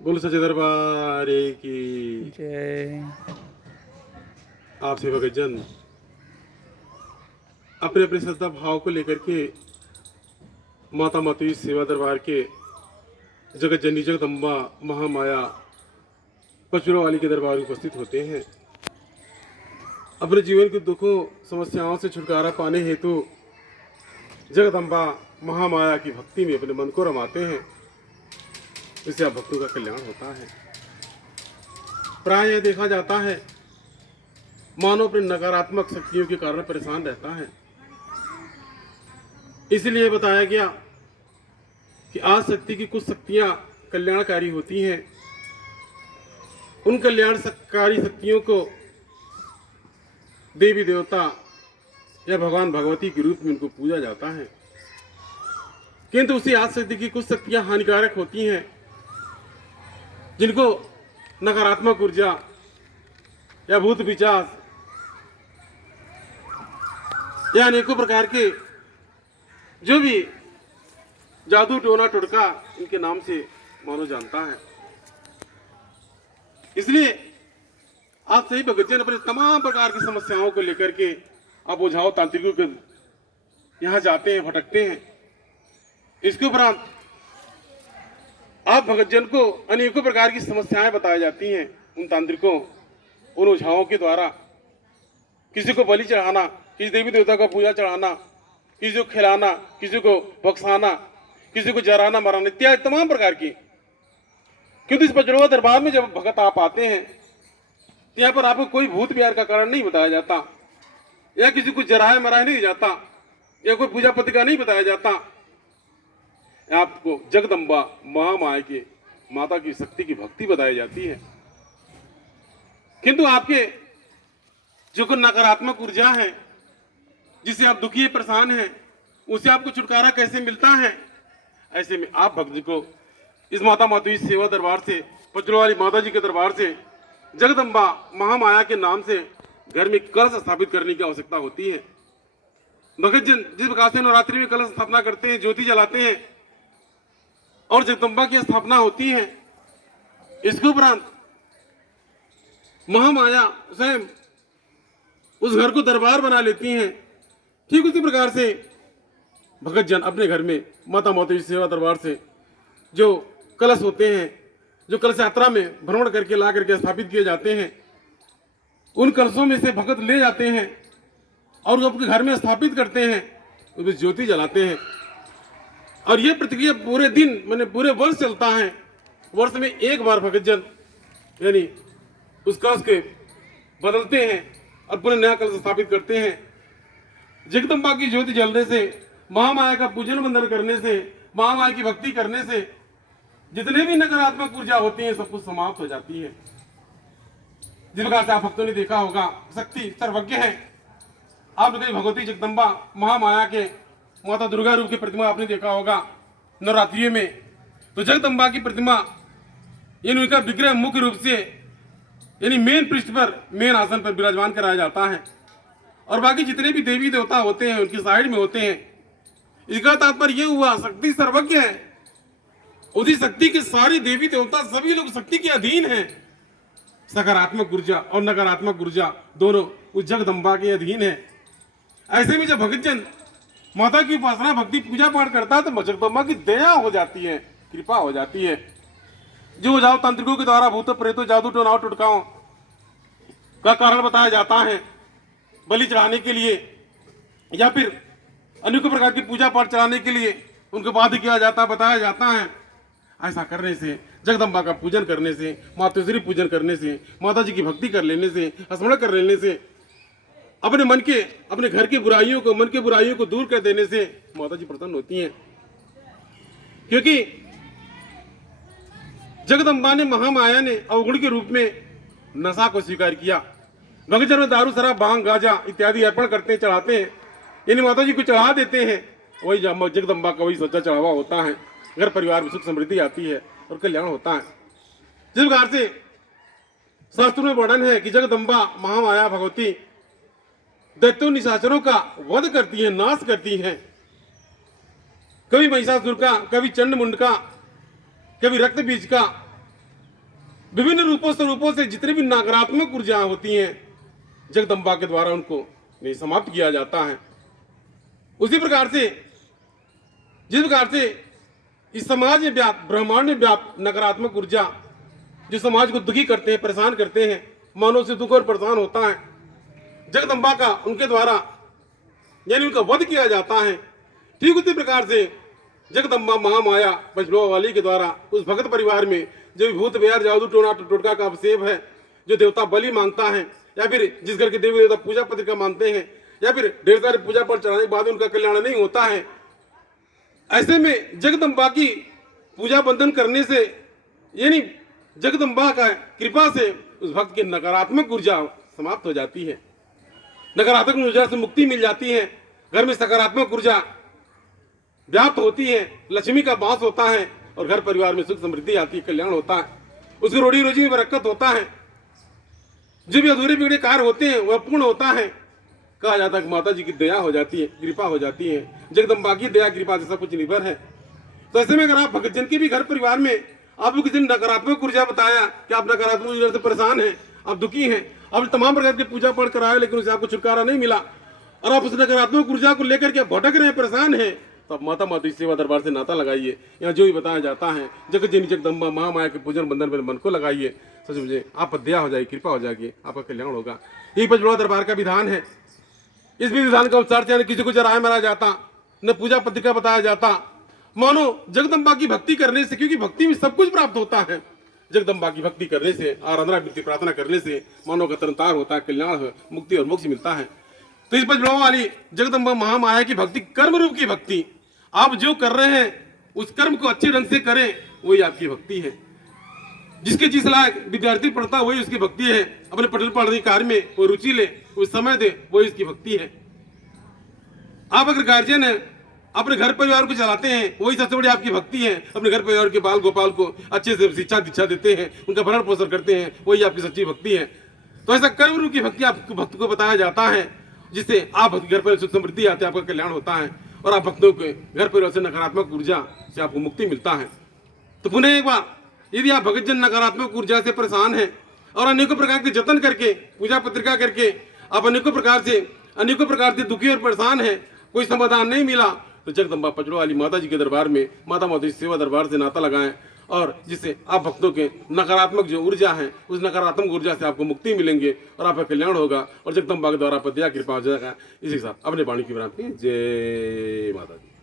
बोल सचे दरबार की जय। आप सेवक जन अपने अपने श्रद्धा भाव को लेकर के माता मातुरी सेवा दरबार के जगत जननी जगदम्बा महामाया पचुरा वाली के दरबार में उपस्थित होते हैं। अपने जीवन के दुखों समस्याओं से छुटकारा पाने हेतु जगदम्बा महामाया की भक्ति में अपने मन को रमाते हैं। इससे आप भक्तों का कल्याण होता है। प्राय यह देखा जाता है मानव अपने नकारात्मक शक्तियों के कारण परेशान रहता है। इसलिए बताया गया कि आज शक्ति की कुछ शक्तियां कल्याणकारी होती हैं। उन कल्याणकारी शक्तियों को देवी देवता या भगवान भगवती के रूप में उनको पूजा जाता है। किंतु उसी आज शक्ति की कुछ शक्तियां हानिकारक होती हैं, जिनको नकारात्मक ऊर्जा या भूत पिशाच या अनेकों प्रकार के जो भी जादू टोना टोटका इनके नाम से मानो जानता है। इसलिए आप सही भगतजन अपने तमाम प्रकार की समस्याओं को लेकर के आप ओझाओ तांत्रिकों के यहाँ जाते हैं, भटकते हैं। इसके उपरांत आप भगतजन को अनेकों प्रकार की समस्याएं बताई जाती हैं उन तांत्रिकों, उन ओझाओं के द्वारा। किसी को बलि चढ़ाना, किसी देवी देवता का पूजा चढ़ाना, किसी को खिलाना, किसी को बक्साना, किसी को जराना मराना इत्यादि तमाम प्रकार की। क्योंकि इस पचड़ुआ दरबार में जब भगत आप आते हैं तो यहाँ पर आपको कोई भूत प्यार का कारण नहीं बताया जाता, या किसी को जराए मराए नहीं जाता, या कोई पूजा पत्रिका नहीं बताया जाता। आपको जगदम्बा महामाया के माता की शक्ति की भक्ति बताई जाती है। किंतु आपके जो कोई नकारात्मक ऊर्जा है, जिससे आप दुखी परेशान हैं, उससे आपको छुटकारा कैसे मिलता है? ऐसे में आप भक्त को इस माता मातुरी सेवा दरबार से, पचड़ुआ वाली माता जी के दरबार से, जगदम्बा महामाया के नाम से घर में कलश स्थापित करने की आवश्यकता होती है। भगतजन जिस प्रकार से नवरात्रि में कलश स्थापना करते हैं, ज्योति जलाते हैं और जगदम्बा की स्थापना होती है, इसके उपरांत महामाया स्वयं उस घर को दरबार बना लेती हैं। ठीक उसी प्रकार से भगतजन अपने घर में माता मातुरी सेवा दरबार से जो कलश होते हैं, जो कलश यात्रा में भ्रमण करके ला करके स्थापित किए जाते हैं, उन कलशों में से भगत ले जाते हैं और अपने घर में स्थापित करते हैं, उसमें ज्योति जलाते हैं। और ये प्रक्रिया पूरे दिन माने पूरे वर्ष चलता है। वर्ष में एक बार भगतजन यानी उस कलश के बदलते हैं और पुनः नया कलश स्थापित करते हैं। जगदम्बा की ज्योति जलने से, महामाया का पूजन वंदन करने से, महामाया की भक्ति करने से जितने भी नकारात्मक ऊर्जा होती है सब कुछ समाप्त हो जाती है। जिस प्रकार से आप भक्तों ने देखा होगा, शक्ति सर्वज्ञ है। आपने कहीं भगवती जगदम्बा महामाया के माता दुर्गा रूप की प्रतिमा आपने देखा होगा नवरात्रि में। तो जगदम्बा की प्रतिमा यानी उनका विग्रह मुख्य रूप से यानी मेन पृष्ठ पर, मेन आसन पर विराजमान कराया जाता है, और बाकी जितने भी देवी देवता होते हैं उनकी साइड में होते हैं। इसका तात्पर्य यह हुआ शक्ति सर्वज्ञ है। उसी शक्ति के सारे देवी देवता सभी लोग शक्ति के अधीन हैं। सकारात्मक ऊर्जा और नकारात्मक ऊर्जा दोनों उस जगदम्बा के अधीन है। ऐसे में जब भगतजन माता की उपासना भक्ति पूजा पाठ करता है तो जगदम्बा की दया हो जाती है, कृपा हो जाती है। जो ओझाओ तांत्रिकों के द्वारा भूत प्रेतों जादू टोनाओं टुटकाओं का कारण बताया जाता है बलि चढ़ाने के लिए या फिर अनेकों प्रकार की पूजा पाठ चलाने के लिए उनको बाध्य किया जाता है, बताया जाता है। ऐसा करने से, जगदम्बा का पूजन करने से, मातोश्री पूजन करने से, माता जी की भक्ति कर लेने से, स्मरण कर लेने से, अपने मन के, अपने घर की बुराइयों को, मन की बुराइयों को दूर कर देने से माता जी प्रसन्न होती हैं। क्योंकि जगदम्बा ने, महामाया ने अवगुण के रूप में नशा को स्वीकार किया। भगतजन में दारू शराब भांग गांजा इत्यादि अर्पण करते हैं, चढ़ाते हैं, यानी माता जी को चढ़ा देते हैं। वही जगदम्बा का वही सच्चा चढ़ावा होता है। घर परिवार में सुख समृद्धि आती है और कल्याण होता है। जिस प्रकार से शास्त्रों में वर्णन है कि जगदम्बा महामाया भगवती दैत्यों निशाचरों का वध करती है, नाश करती है। कभी महिषासुर का, कभी चंड मुंड का, कभी रक्त बीज का, विभिन्न रूपों से जितनी भी नकारात्मक ऊर्जा होती हैं जगदम्बा के द्वारा उनको समाप्त किया जाता है। उसी प्रकार से जिस प्रकार से इस समाज में व्याप्त ब्रह्मांड में व्याप्त नकारात्मक ऊर्जा जो समाज को दुखी करते हैं, परेशान करते हैं, मानव से दुख और परेशान होता है, जगदम्बा का उनके द्वारा यानी उनका वध किया जाता है। ठीक उसी प्रकार से जगदम्बा महामाया पंचलोहा वाली के द्वारा उस भगत परिवार में जो भूत बेर जादू टोटका का अवसेव है, जो देवता बलि मांगता है या फिर जिस घर के देवी देवता पूजा पत्रिका मानते हैं या फिर ढेर सारे पूजा पाठ चढ़ाने के बाद उनका कल्याण नहीं होता है, ऐसे में जगदम्बा की पूजा बंधन करने से यानी जगदम्बा का कृपा से उस भक्त की नकारात्मक ऊर्जा समाप्त हो जाती है, नकारात्मक ऊर्जा से मुक्ति मिल जाती है, घर में सकारात्मक ऊर्जा व्याप्त होती है, लक्ष्मी का वास होता है और घर परिवार में सुख समृद्धि आती है, कल्याण होता है, उसकी रोजी रोजी में बरकत होता है, जो भी अधूरे बिगड़े कार्य होते हैं वह पूर्ण होता है। कहा जाता है कि माता जी की दया हो जाती है, कृपा हो जाती है, जगदम्बा की दया कृपा से सब कुछ निर्भर है। तो ऐसे में अगर आप भक्तजन के भी घर परिवार में आपको किसी ने नकारात्मक ऊर्जा बताया कि आप नकारात्मक ऊर्जा से परेशान हैं, आप दुखी हैं, आप तमाम प्रकार की पूजा पाठ कराए लेकिन उससे आपको छुटकारा नहीं मिला और आप उस नकारात्मक ऊर्जा को लेकर के भटक रहे हैं, परेशान हैं, तो आप माता माता सेवा दरबार से नाता लगाइए। यहाँ जो भी बताया जाता है जगत जननी जगदम्बा महामाया के पूजन बंधन में मन को लगाइए, सच मुझे आप दया हो जाएगी, कृपा हो जाएगी, आपका कल्याण होगा। यही पंचलोहा दरबार का विधान है। इस विधान का अनुसार से किसी को जराया मारा जाता, न पूजा पत्रिका बताया जाता, मानो जगदम्बा की भक्ति करने से, क्योंकि भक्ति में सब कुछ प्राप्त होता है, जगदम्बा की भक्ति करने से, आराधना विनती प्रार्थना करने से मानव का तरनतार होता है, कल्याण मुक्ति और मोक्ष मिलता है। तो इस पंचलोहा वाली जगदम्बा महामाया की भक्ति कर्म रूप की भक्ति, आप जो कर रहे हैं उस कर्म को अच्छे ढंग से करें, वही आपकी भक्ति है। जिसके जिस लायक विद्यार्थी पढ़ता वही उसकी भक्ति है, अपने पठन पढ़ने कार्य में वो रुचि ले, उस समय दे, वही उसकी भक्ति है। आप अगर गार्जियन है, अपने घर परिवार को चलाते हैं, वही सबसे बड़ी आपकी भक्ति है। अपने घर परिवार के बाल गोपाल को अच्छे से शिक्षा दीक्षा देते हैं, उनका भरण पोषण करते हैं, वही आपकी सच्ची भक्ति है। तो ऐसा कर्म रूप की भक्ति आपको भक्त को बताया जाता है, जिससे आप घर परिवार सुख समृद्धि आते हैं, आपका कल्याण होता है और आप भक्तों के घर परिवार से नकारात्मक ऊर्जा से आपको मुक्ति मिलता है। तो पुनः एक बार, यदि आप भक्तजन नकारात्मक ऊर्जा से परेशान हैं और अनेकों प्रकार के जतन करके पूजा पत्रिका करके आप अनेकों प्रकार से दुखी और परेशान हैं, कोई समाधान नहीं मिला, तो जगदम्बा पंचलोहा वाली माता जी के दरबार में माता माता सेवा दरबार से नाता लगाएं और जिससे आप भक्तों के नकारात्मक जो ऊर्जा है उस नकारात्मक ऊर्जा से आपको मुक्ति मिलेंगे और आपका कल्याण होगा और जगदम्बा के द्वारा दया कृपा हो जाएगा। इसी के साथ अपने वाणी की विराम की जय माता दी।